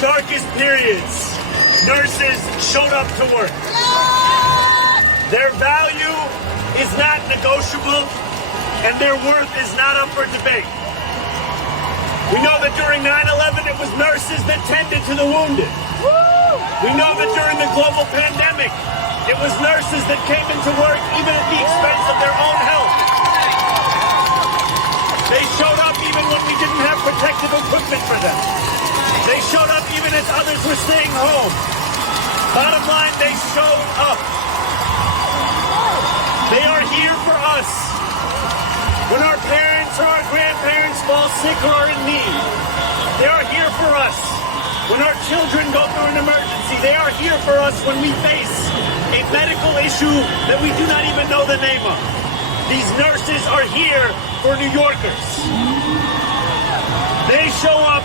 darkest periods, nurses showed up to work. Their value is not negotiable, and their worth is not up for debate. We know that during 9/11, it was nurses that tended to the wounded. We know that during the global pandemic, it was nurses that came into work even at the expense of their own health. They showed up even when we didn't have protective equipment for them. They showed up even as others were staying home. Bottom line, they showed up. They are here for us. When our parents or our grandparents fall sick or are in need, they are here for us. When our children go through an emergency, they are here for us when we face a medical issue that we do not even know the name of. These nurses are here for New Yorkers. They show up,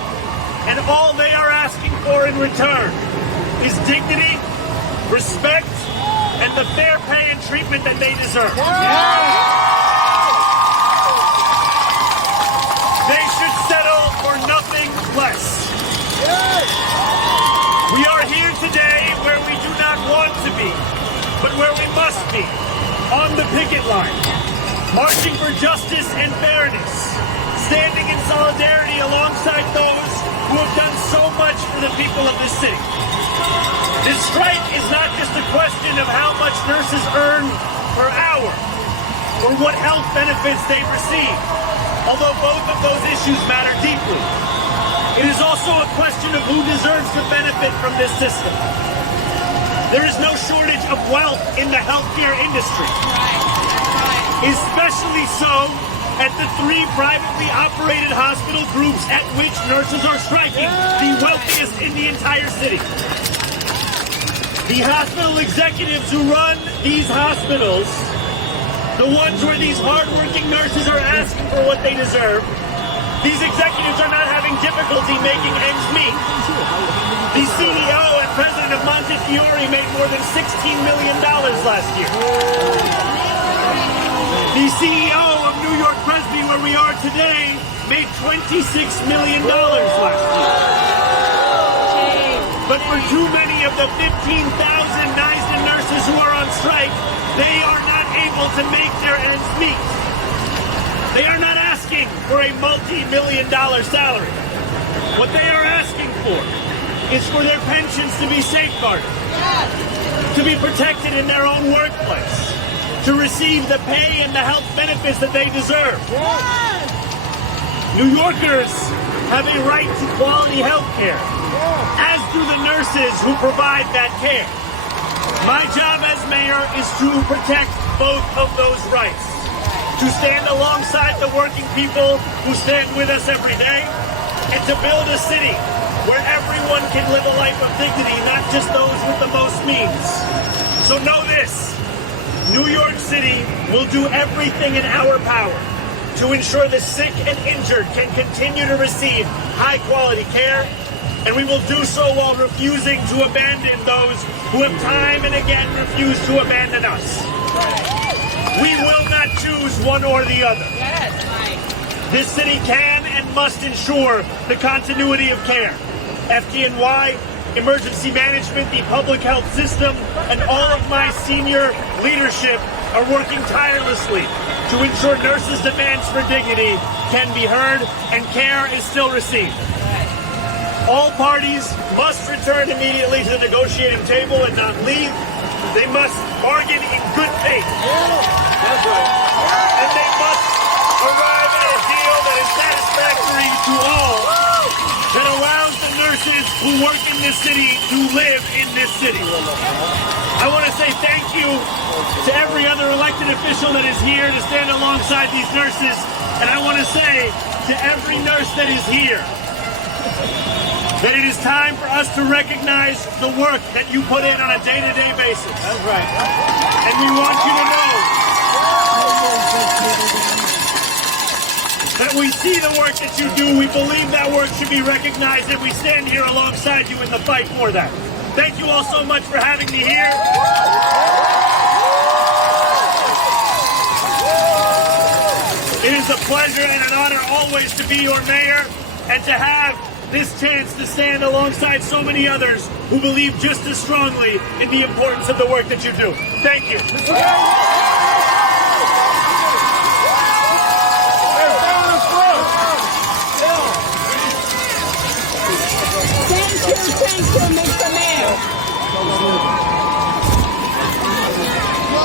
and all they are asking for in return is dignity, respect, and the fair pay and treatment that they deserve. They should settle for nothing less. We are here today where we do not want to be, but where we must be, on the picket line, marching for justice and fairness, standing in solidarity alongside those who have done so much for the people of this city. This strike is not just a question of how much nurses earn per hour or what health benefits they receive, although both of those issues matter deeply. It is also a question of who deserves to benefit from this system. There is no shortage of wealth in the healthcare industry, especially so at the 3 privately operated hospital groups at which nurses are striking, the wealthiest in the entire city. The hospital executives who run these hospitals, the ones where these hardworking nurses are asking for what they deserve, these executives are not having difficulty making ends meet. The CEO and president of Montefiore made more than $16 million last year. The CEO of New York Presby, where we are today, made $26 million last year. But for too many of the 15,000 NYC nurses who are on strike, they are not able to make their ends meet. They are not asking for a multi-million-dollar salary. What they are asking for is for their pensions to be safeguarded, to be protected in their own workplace, to receive the pay and the health benefits that they deserve. New Yorkers have a right to quality health care, as do the nurses who provide that care. My job as mayor is to protect both of those rights, to stand alongside the working people who stand with us every day, and to build a city where everyone can live a life of dignity, not just those with the most means. So know this, New York City will do everything in our power to ensure the sick and injured can continue to receive high-quality care, and we will do so while refusing to abandon those who have time and again refused to abandon us. We will not choose one or the other. This city can and must ensure the continuity of care. FDNY, emergency management, the public health system, and all of my senior leadership are working tirelessly to ensure nurses' demands for dignity can be heard and care is still received. All parties must return immediately to the negotiating table and not leave. They must bargain in good faith. That's right. And they must arrive at a deal that is satisfactory to all, that allows the nurses who work in this city to live in this city. I want to say thank you to every other elected official that is here to stand alongside these nurses. And I want to say to every nurse that is here, that it is time for us to recognize the work that you put in on a day-to-day basis. That's right. And we want you to know that we see the work that you do, we believe that work should be recognized, and we stand here alongside you in the fight for that. Thank you all so much for having me here. It is a pleasure and an honor always to be your mayor and to have this chance to stand alongside so many others who believe just as strongly in the importance of the work that you do. Thank you.